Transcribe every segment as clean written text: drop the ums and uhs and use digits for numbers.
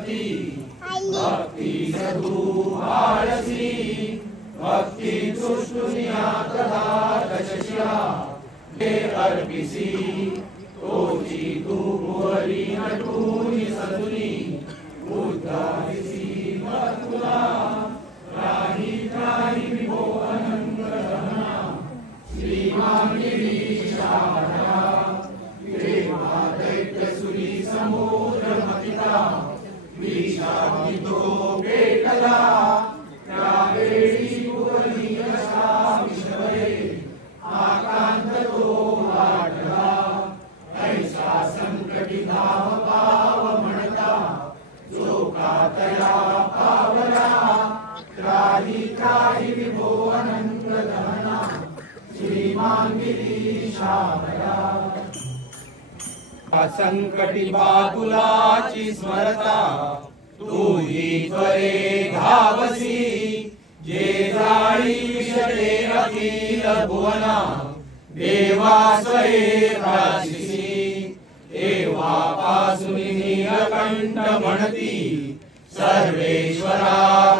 पती भक्ती सदू आळसी भक्ती तुष्टुनिया तथा दशशिया हे अर्पिसी तोची तू भुवरी नटूनी सदुनी उद्धारिसी मथुरा राही त्राही विभो अनंत रमणा श्रीमान गिरीशामया प्रेमा दैत्यसुरी समुद्र मथिता विषादितो पेटला त्यावेळी भुवनी अशा विश्वये आकांततो वाटला ऐसा संकटी धाव पाव म्हणता जो कातया पावला त्राही त्राही विभो अनंत दहना श्रीमान गिरीशामया संकटी बातुलाची स्मरता तू ही त्वरे धावसी जे जाळी विषये अखिल भुवना देवा स्वये राशिसी एवा पासुनी नीलकंठ म्हणती सर्वेश्वरा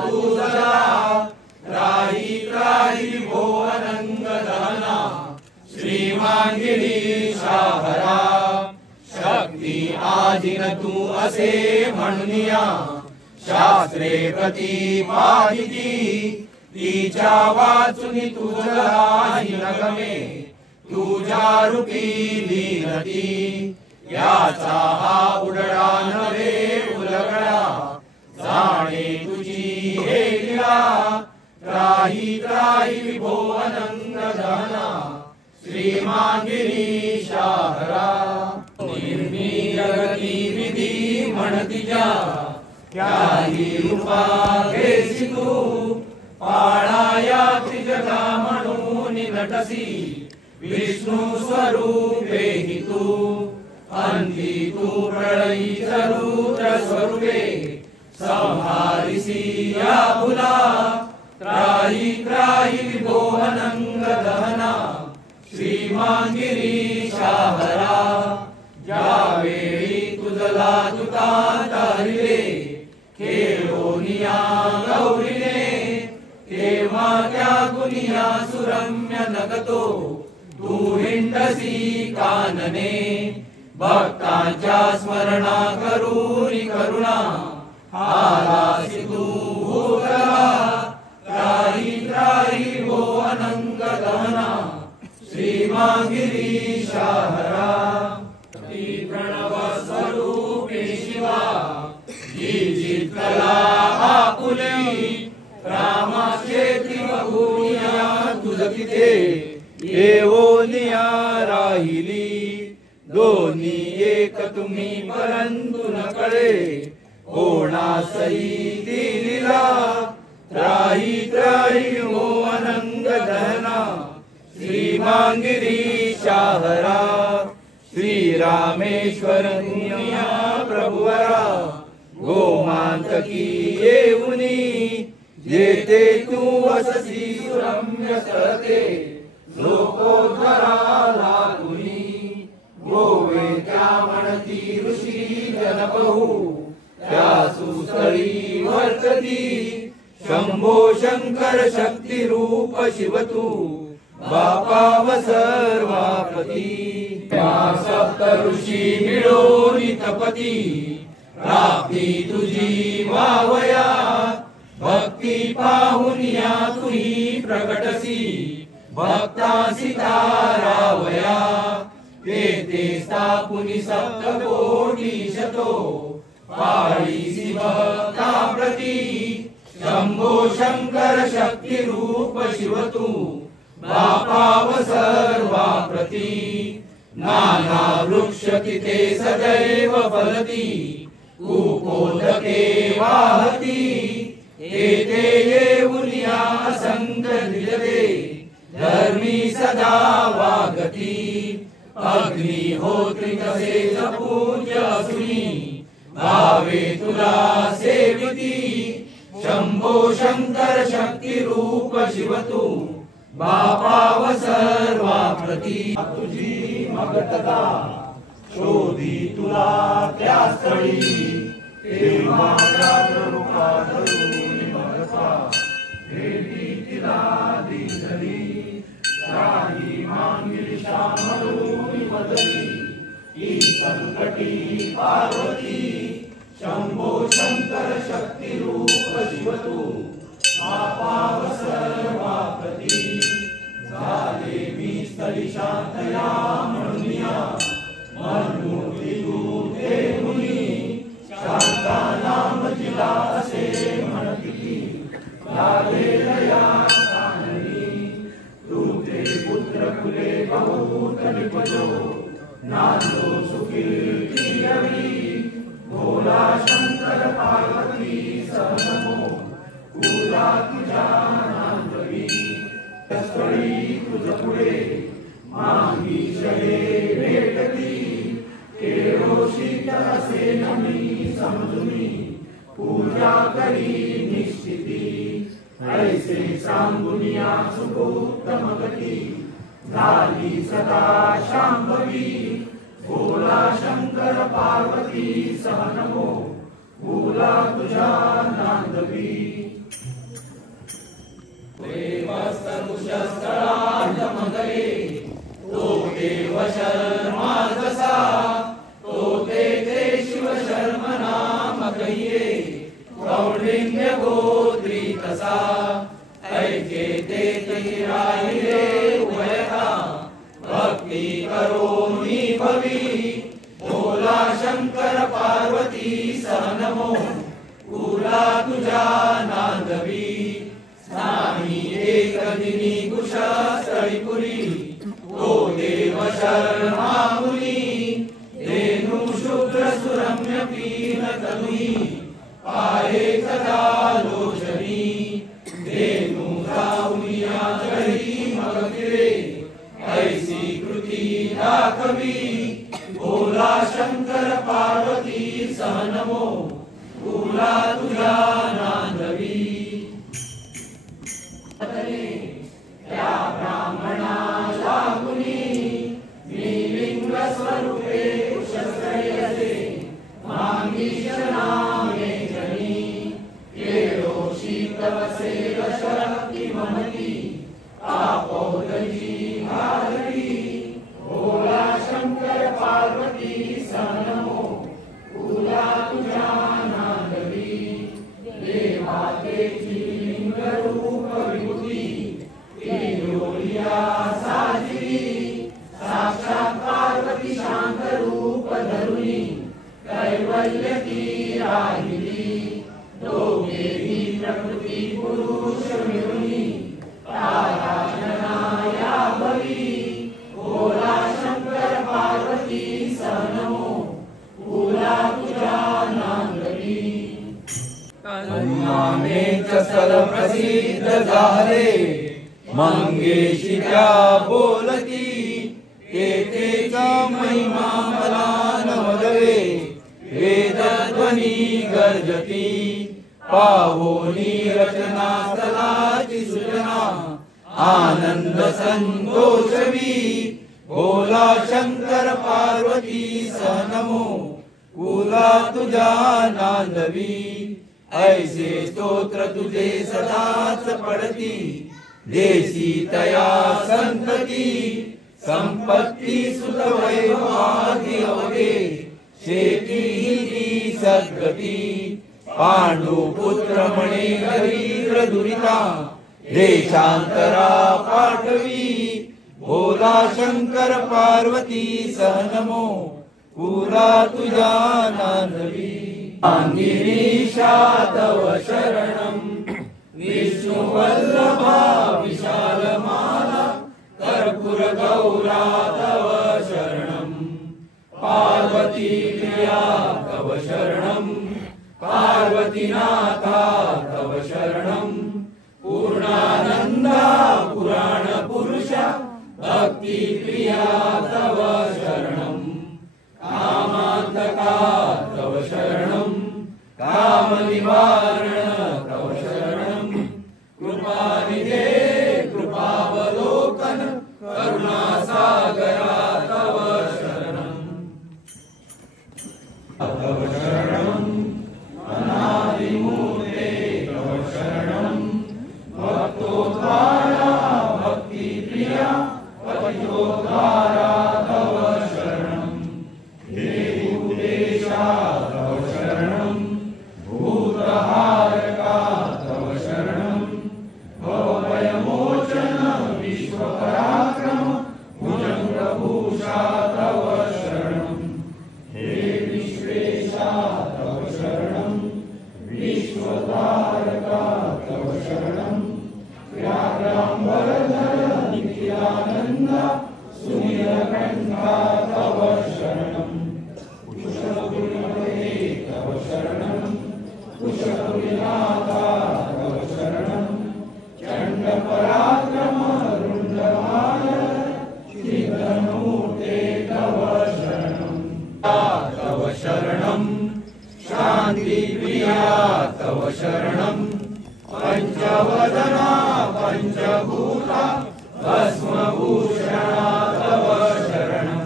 तुझा त्राही त्राही भो अनंग दहना श्रीमान गिरीशाहरा शक्ती आजिन तू असे म्हणूनिया शास्त्रे प्रतिपादिती तिच्या वाचुनी तुझलाही नगमे तुझ्या रूपी लीनती याचा हा उडळा नव्हे उलगडा जाणे तुझी हे लीला त्राही त्राही विभो अनंत दहना श्रीमान गिरीशाहरा निर्मी जगती विधी म्हणतिजा त्याही रूपा घेसी तू पाळाया त्रिजगा म्हणून नटसी विष्णू स्वरूपे हि तू अंती तू प्रळयी रुद्र स्वरूपे संहारिसी या फुला त्राही त्राही विभो अनंग दहना श्रीमान गिरीशाहरा ज्यावेळी तुझला तुतात हरिले खेळोनिया गौरीने तेव्हा त्या गुनिया सुरम्य नगतो तू हिंडसी कानने भक्तांच्या स्मरणा करूनी करुणा आलासी तू भूतला त्राही त्राही भो अनंग दहना श्रीमान गिरीशाहरा प्रणव स्वरूपे शिवा जी चित्कला आपुली रामाक्षेत्री बघूया तुझ तिथे येवोनिया राहिली दोन्ही एक तुम्ही परंतु न कळे कोणासही ती लीला त्राही त्राही हो अनंग दहना श्रीमान गिरीशाहरा श्री रामेश्वर दुनिया प्रभुवरा गोमांतकी येऊनी जेते तू वससी सुरम्य स्थळते लोकोद्धरा लागुनी गोवे त्या म्हणती ऋषी जनबहू त्या सुस्थळी वर्तती शंभो शंकर शक्ती रूप शिव तू बापाव सर्वापती त्या सप्त ऋषी मिळून तपती प्राप्ती तुझी वावया भक्ती पाहून या तुही प्रगटसी भक्तासी तारावया ते स्थापुनी सप्त कोटी शतो पाळीसी भक्ता प्रती शंभो शंकर शक्ती रूप शिव तू बापाव सर्वा प्रती नाना वृक्ष तिथे सदैव फलती कुपोदके वाहती येथे येऊन या असंख्य द्विजते धर्मी सदा वागती अग्निहोत्री तसेच पूज्य असुनी भावे तुला सेविती शंभो शंकर शक्ती रूप शिव तू बापाव सर्वा प्रती तुझी मगतता शोधी तुला त्या स्थळी तेव्हा रूपा धरून भगवा भेटी तिला दिसली काही मागील श्यामळून बदली ही संकटी पार्वती शंभो शंकर शक्ती रूप शिव तू पापाव सर्वापती झाले मी स्थळी शांतया म्हणूया मनमूर्ती तू देहुनी शांता नाम जिला असे म्हणती लागे दया काननी तू ते पुत्र फुले बहुत निपजो नांदो सुखी रवी भोला शंकर पार्वती सहनमो तुला तुझ्या नांदवी स्थळी तुझ पुढे मागी शये भेटती केळोशी असे नमी समजुनी पूजा करी निश्चिती ऐसे सांगुनिया सुखोत्तम गती झाली सदा शांभवी भोला शंकर पार्वती सहनमो भोला तुझ्या नांदवी देवस्तुषस्थळार्धमगले तो देव शर्मा जसा तो ते शिव शर्म नाम कहिये कौंडिन्य गोत्री तसा ऐके ते राहिले उभयता भक्ती करोनी भवी भोला शंकर पार्वती सहनमो तुला तुझ्या नांदवी स्नानी एक दिनी कुशा स्थळीपुरी तो देव शर्मा मुनी धेनु शुक्र सुरम्य पीन तनुई पाये कदा लोचनी धेनु जाऊनिया जळी मग फिरे ऐसी कृती दाखवी भोला शंकर पार्वती सहनमो तुला तुझ्या नांदवी त्या ब्राह्मणाला मुनी मी लिंग स्वरूपे कुशस्थळी असे मागीश नामे जनी केळोशी तवसे शक्ती ममती आपोदजी भारी भोला शंकर पार्वती सहनमो तुला तुझ्या नांदवी देवातेची लिंग रूप विभूती साजरी साक्षात पार्वती शांत रूप धरुणी कैवल्य ती राहिली दोघेही प्रकृती पुरुष मिळुनी ताराजनाया भवी भोला शंकर पार्वती सहनमो तुला तुझ्या नांदवी मामेच स्थळ प्रसिद्ध झाले मंगेशी त्या बोलती तेथेचा महिमा मला नवदवे वेदध्वनी गर्जती पावोनी रचना स्थलाची सूचना आनंद संतोषवी भोला शंकर पार्वती सहनमो तुला तुझ्या नांदवी ऐसे स्तोत्र तुझे सदाच पडती देशी तया संतती संपत्ती सुत वैभवादी अवघे शेती ही सद्गती पांडू पुत्र म्हणे दरिद्र दुरिता देशांतरा पाठवी भोला शंकर पार्वती सहनमो तुला तुझ्या नांदवी अंगिरीशा तव शरणं विष्णु वल्लभा विशालमाला कर्पूर गौरा तव शरणं पार्वती प्रिया तव शरणं पार्वतीनाथा तव शरणं पूर्णानंदा पुराण पुरुषा भक्ति प्रिया तव शरणं कामांतका तव शरणं काम निवारण तव शरणं कृपानिधे कृपावलोकन करुणा सागरा तव शरणं तव शरणं विश्वपराक्रम भुजङ्गभूषा तव शरणं हे विश्वेशा तव शरणं विश्वतारका तव शरणं व्याघ्राम्बरधर निखिलानन्द सुनीलकण्ठा तव शरणं कुशपुरीपते तव शरणं कुशपुरीनाथा तव शरणं चण्डपराक्रम रुण्डमाल सिद्धमूर्ते तव शरणं तव शरणं शान्तिप्रिया तव शरणं पंचवदना पंचभूता भस्मभूषणा तव शरणं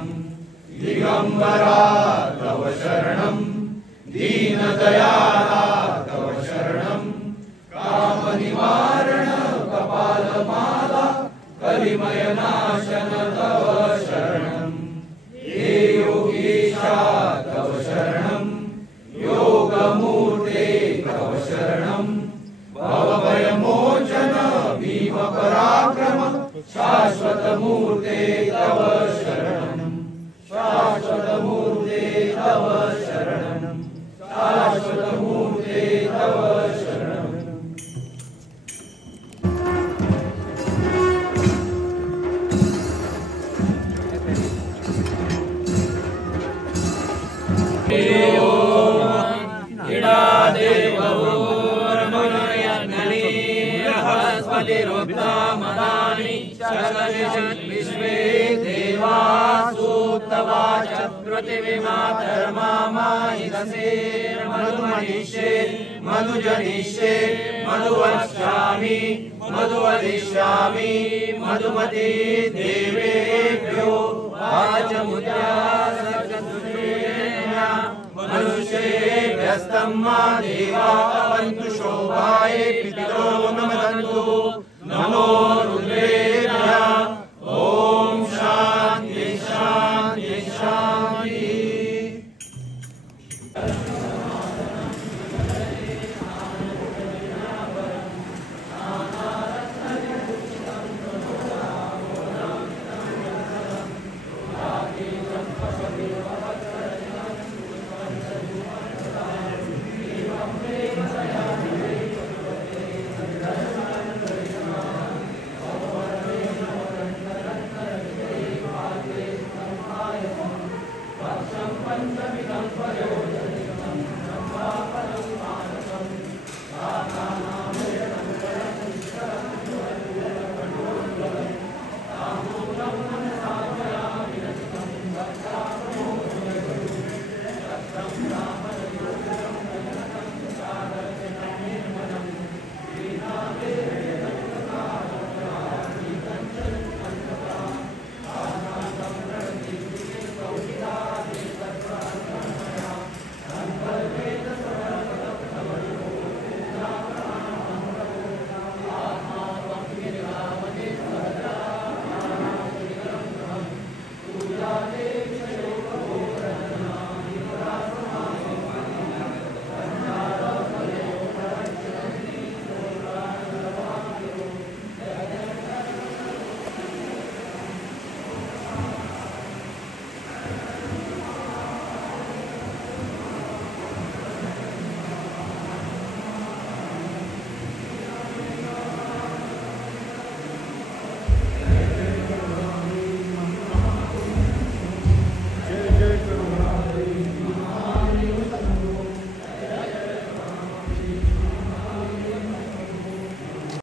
दिगंबरा तव शरणं दीनदयाला तव शरणं कामनिवारण कपालमाला कलिमयनाशन तव शरणं हे योगीशा तव शरणं योगमूर्ते तव शरणं भवभयमोचन भीमपराक्रम शाश्वतमूर्ते तव शरणं शाश्वतमूर्ते तव शरणं शाश्वतमूर्ते तव शरणं बलिरुद्धामदानि शतशिषत् विश्वे देवा सूक्तवाच पृथिवीमातर्मामाहितसे मधुमनिष्ये मधुजनिष्ये मधुवक्ष्यामि मधुवदिष्यामि मधुमती देवेभ्यो वाचमुद्रा मनुष्येभ्यस्तं मा देवा अवन्तु शोभाये पितरो नमदन्तु नमो